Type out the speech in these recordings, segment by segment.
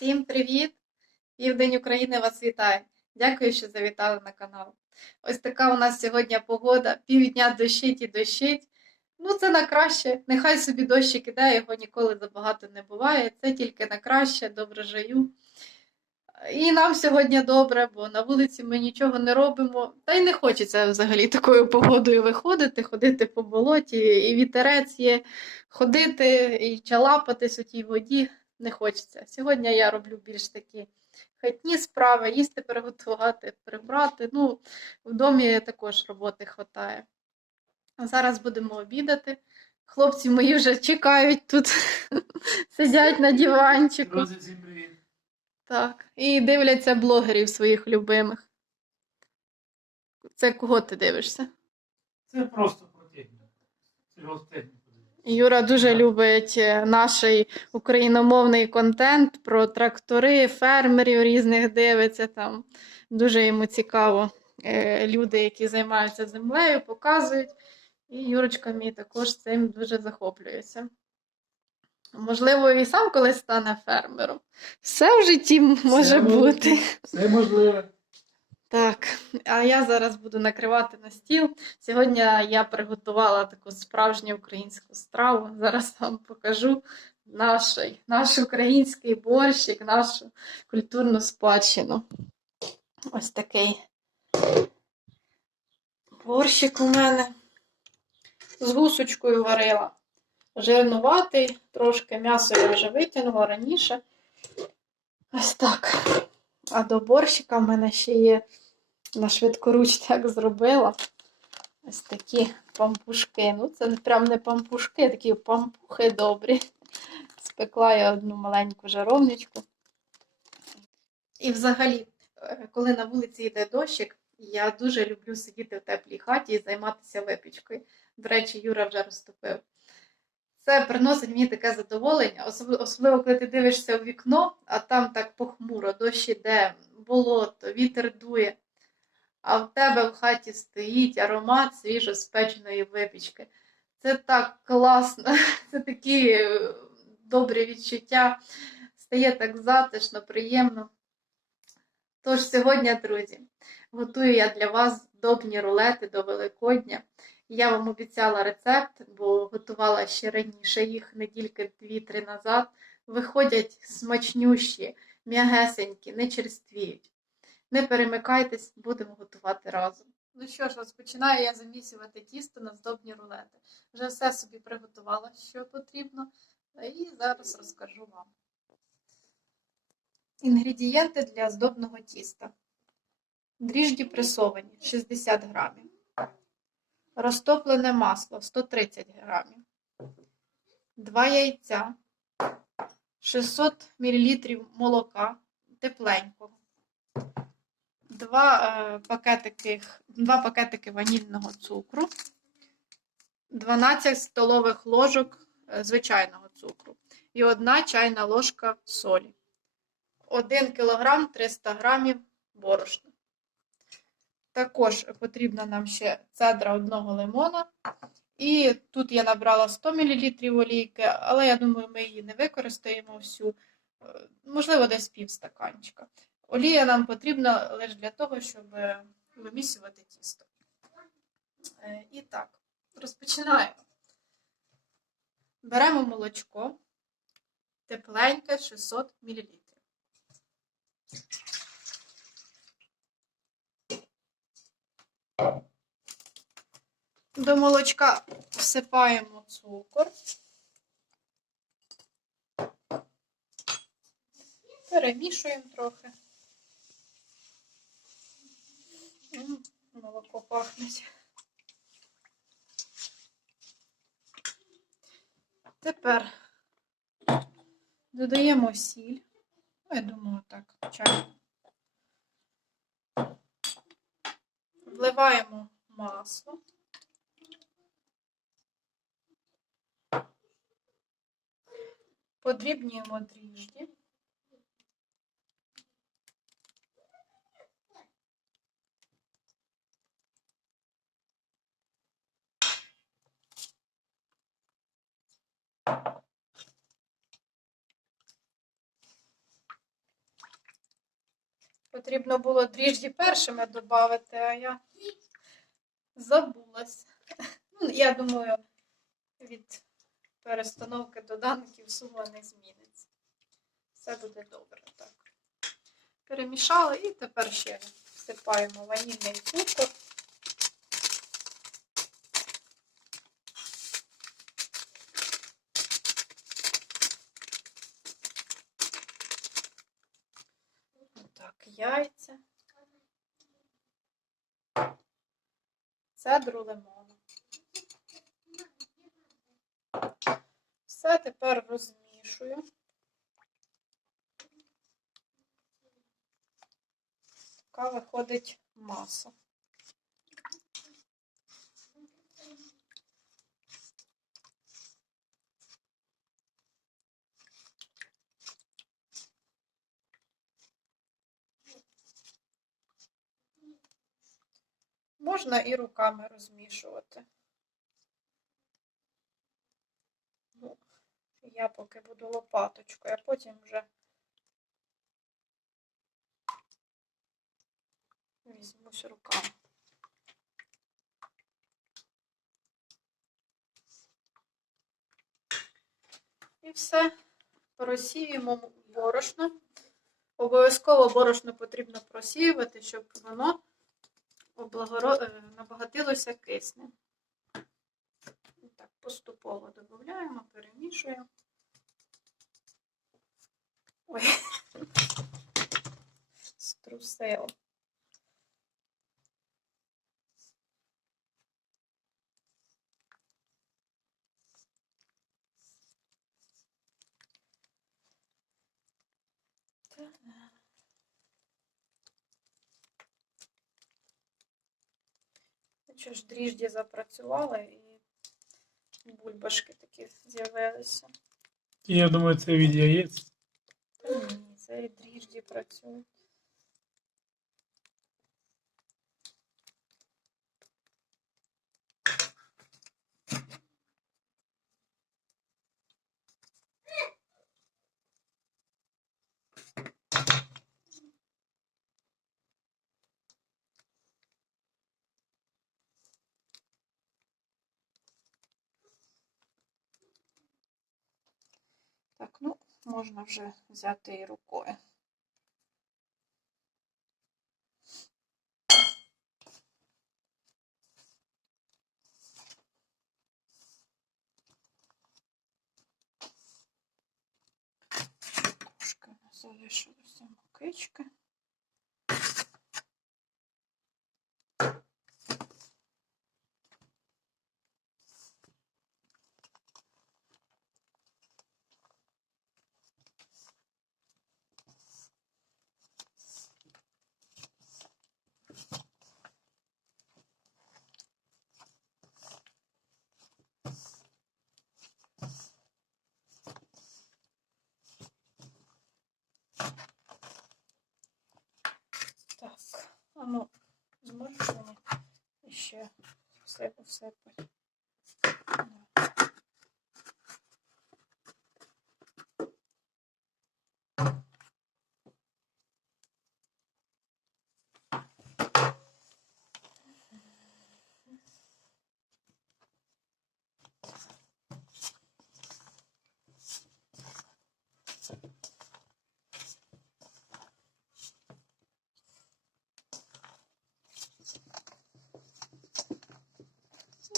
Всім привіт! Південь України вас вітає. Дякую, що завітали на канал. Ось така у нас сьогодні погода. Півдня дощить і дощить. Ну, це на краще. Нехай собі дощик іде, його ніколи забагато не буває. Це тільки на краще, добре жаю. І нам сьогодні добре, бо на вулиці ми нічого не робимо. Та й не хочеться взагалі такою погодою виходити, ходити по болоті, і вітерець є, ходити і чалапатись у тій воді не хочеться. Сьогодні я роблю більш такі хатні справи, їсти приготувати, прибрати. Ну, в домі також роботи хватає. А зараз будемо обідати. Хлопці мої вже чекають тут, сидять на диванчику. Друзі, всім привіт. Так, і дивляться блогерів своїх любимих. Це кого ти дивишся? Це просто про техніку. Юра дуже любить е, наш україномовний контент про трактори, фермерів різних дивиться там. Дуже йому цікаво. Е, Люди, які займаються землею, показують. І Юрочка мій також цим дуже захоплюється. Можливо, і сам колись стане фермером. Все в житті може бути. Все можливе. Так, а я зараз буду накривати на стіл. Сьогодні я приготувала таку справжню українську страву. Зараз вам покажу наш, наш український борщик, нашу культурну спадщину. Ось такий борщик у мене з гусочкою варила. Жирнуватий, трошки м'ясо я вже витягнула раніше. Ось так. А до борщика в мене ще є на швидкоруч так зробила. Ось такі пампушки. Ну, це прям не пампушки, а такі пампухи добрі. Спекла я одну маленьку жаровничку. І взагалі, е, коли на вулиці йде дощик, я дуже люблю сидіти в теплій хаті і займатися випічкою. До речі, Юра вже розтопив. Це приносить мені таке задоволення, особливо коли ти дивишся у вікно, а там так похмуро, дощ іде, болото, вітер дує, а в тебе в хаті стоїть аромат свіжоспеченої випічки. Це так класно, це такі е, добрі відчуття, стає так затишно, приємно. Тож сьогодні, друзі, готую я для вас добні рулети до Великодня. Я вам обіцяла рецепт, бо готувала ще раніше їх недільки дві-три назад. Виходять смачнющі, м'ягесенькі, не черствіють. Не перемикайтесь, будемо готувати разом. Ну що ж, розпочинаю я замісювати тісто на здобні рулети. Вже все собі приготувала, що потрібно, і зараз розкажу вам. Інгредієнти для здобного тіста. Дріжджі пресовані 60 грамів. Розтоплене масло 130 грамів. 2 яйця, 600 мл молока тепленького. 2 пакетики, 2 пакетики ванільного цукру, 12 столових ложок е, звичайного цукру і 1 чайна ложка солі. 1 кг 300 грамів борошна. Також потрібна нам ще цедра одного лимона. І тут я набрала 100 мл олійки, але я думаю, ми її не використаємо всю, Е, можливо, десь пів стаканчика. Олія нам потрібна лише для того, щоб вимісювати тісто. Е, І так, розпочинаємо. Беремо молочко, тепленьке 600 мл. До молочка всипаємо цукор. Перемішуємо трохи. Молоко пахне. Тепер додаємо сіль. Ну, Я думаю, так, чай. Вливаємо масло. Подрібнюємо дріжджі. Потрібно було дріжджі першими додати, а я забулась. Ну, я думаю, від перестановки доданків сума не зміниться. Все буде добре. Так. Перемішали і тепер ще всипаємо ванільний цукор. Так, яйця. Цедру лимону. Все тепер розмішую. Така виходить маса. Можна і руками розмішувати. Ну, я поки буду лопаточкою, а потім вже візьмусь руками. І все. Просіюємо борошно. Обов'язково борошно потрібно просіювати, щоб воно облагоро... е, набагатилося киснем. Так, поступово додаємо, перемішуємо. Ой, струсило. Та-да. Ну Що ж, дріжджі запрацювали і бульбашки такі з'явилися. Я думаю, це від яєць. Ні, це і дріжджі працюють. Так, ну, можна вже взяти і рукою. Трошки залишилося мукички. Так, ну, зможеш мені ще все посипати? Да.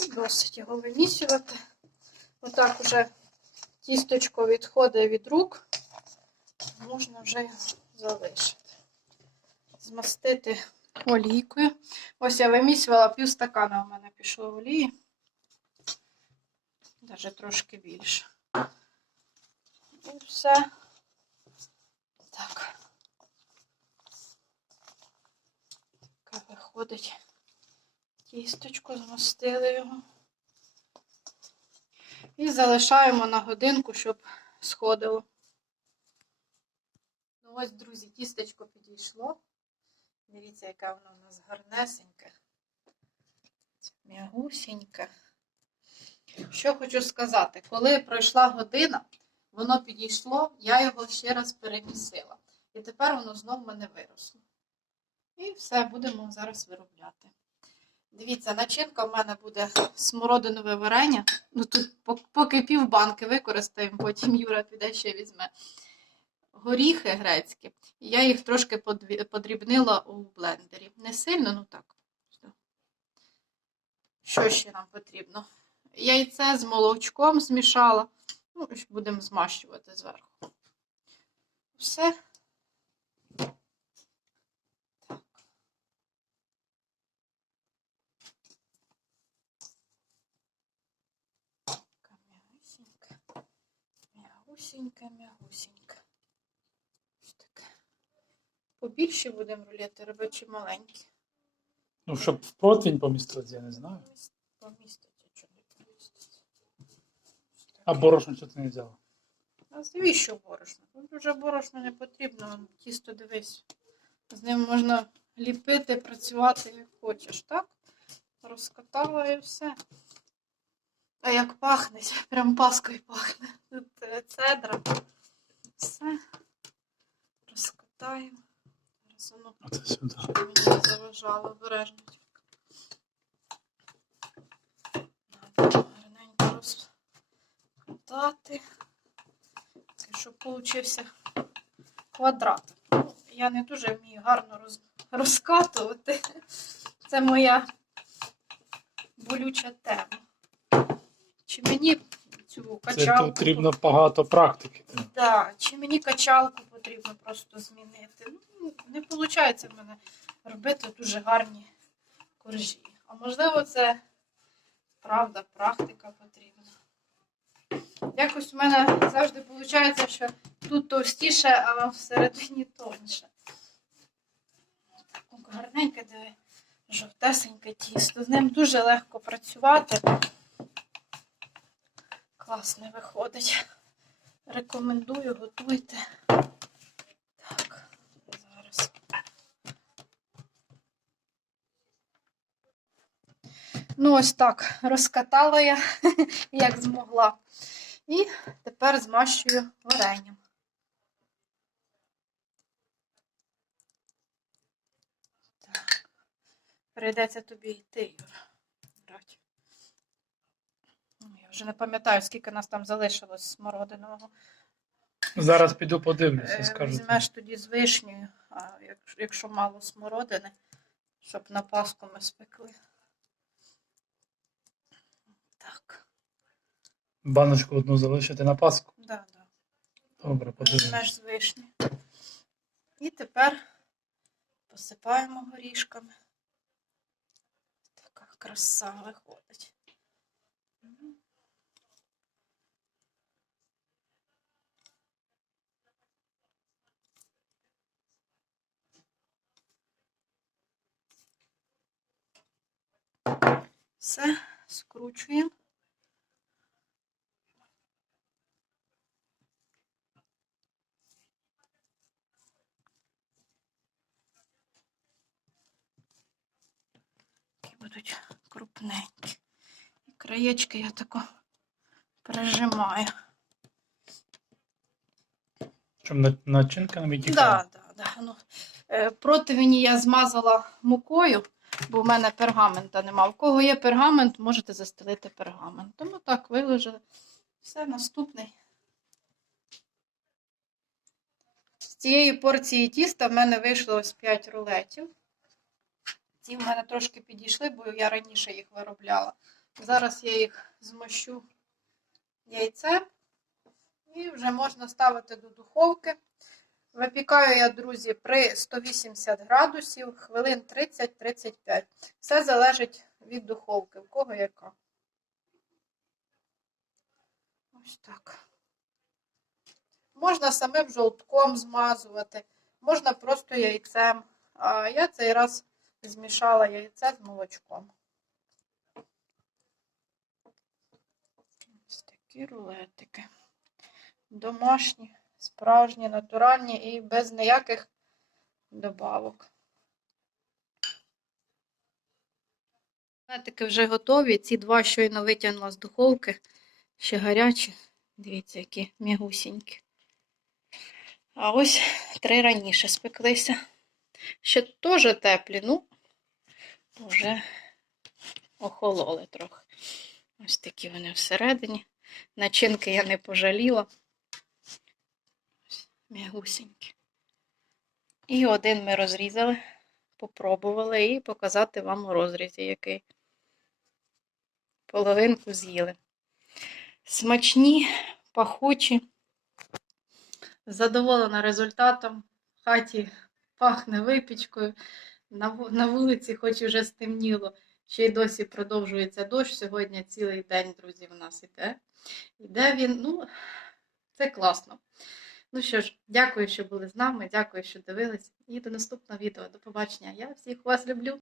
Ну, Досить його вимісювати. Отак уже тісточко відходить від рук. Можна вже його залишити. Змастити олійкою. Ось я вимісювала пів стакана у мене пішло олії. Навіть трошки більше. І все. Так. Таке виходить. Тісточку змастили його. І залишаємо на годинку, щоб сходило. Ну ось, друзі, тістечко підійшло. Дивіться, яке воно у нас гарнесеньке. М'ягусіньке. Що хочу сказати, коли пройшла година, воно підійшло, я його ще раз перемісила. І тепер воно знов в мене виросло. І все, будемо зараз виробляти. Дивіться, начинка в мене буде смородинове варення. Ну тут поки пів банки використаємо, потім Юра піде ще візьме. Горіхи грецькі. Я їх трошки подрібнила у блендері. Не сильно, ну так. Що ще нам потрібно? Яйце з молочком змішала. Ну, і будемо змащувати зверху. Все. Так. Така М'ягусінька. М'ягусінька, м'ягусінька. Ось таке. Побільше будемо рулети робити чи маленькі? Ну, щоб в противень помістити, я не знаю. Поміститься, чи не поміститься. А борошно що ти не взяла? А навіщо борошно? Тут вже борошно не потрібно, тісто дивись. З ним можна ліпити, працювати як хочеш, так? Розкатала і все. А як пахне, прям паскою пахне. Тут е, цедра. Все. Розкатаємо. Зараз воно мені не заважало. Надо гарненько розкатати. Це, щоб получився квадрат. Ну, я не дуже вмію гарно роз... розкатувати. Це моя болюча тема. Чи мені цю Це качалку... потрібно багато практики. Да, чи мені качалку потрібно просто змінити. Ну, не виходить в мене робити дуже гарні коржі. А можливо, це правда, практика потрібна. Якось у мене завжди виходить, що тут товстіше, а всередині. Так, ну, гарненьке, диви, жовтесеньке тісто. З ним дуже легко працювати. Класно виходить. Рекомендую, готуйте. Так, зараз. Ну, ось так, розкатала я, як змогла. І тепер змащую варенням. Так. Прийдеться тобі йти, Юра. брать. Ну, Я вже не пам'ятаю, скільки нас там залишилось смородинового. Зараз піду подивлюся, Е, скажу. Візьмеш тоді з вишнею, якщо, мало смородини, щоб на Пасху ми спекли. Так, Баночку одну залишити на Пасху. да, да. Добре, подивимось. Візьмеш з вишні. І тепер посипаємо горішками. Така краса виходить. Все, скручуємо. Такі будуть крупненькі. І краєчки я тако прижимаю. Щоб начинка не відтікала. Да, да, да. Ну, е, противені я змазала мукою, бо в мене пергамента нема. У кого є пергамент, можете застелити пергаментом. Ну так, виложили. Все, наступний. З цієї порції тіста в мене вийшло ось 5 рулетів. Ці в мене трошки підійшли, бо я раніше їх виробляла. Зараз я їх змощу яйцем і вже можна ставити до духовки. Випікаю я, друзі, при 180 градусів хвилин 30-35. Все залежить від духовки, в кого яка. Ось так. Можна самим жовтком змазувати, можна просто яйцем. А я цей раз змішала яйце з молочком. Ось такі рулетики. Домашні, справжні, натуральні і без ніяких добавок. Рулетики вже готові. Ці два щойно витягнула з духовки. Ще гарячі. Дивіться, які м'ягусінькі. А ось три раніше спеклися. Ще теж теплі, ну, вже охололи трохи. Ось такі вони всередині. Начинки я не пожаліла. Ось М'ягусенькі. І один ми розрізали, попробували і показати вам у розрізі, який. Половинку з'їли. Смачні, пахучі. Задоволена результатом. В хаті пахне випічкою. На, вулиці, хоч і вже стемніло, ще й досі продовжується дощ. Сьогодні цілий день, друзі, в нас іде. Іде він, ну, це класно. Ну що ж, дякую, що були з нами, дякую, що дивились. І до наступного відео. До побачення. Я всіх вас люблю.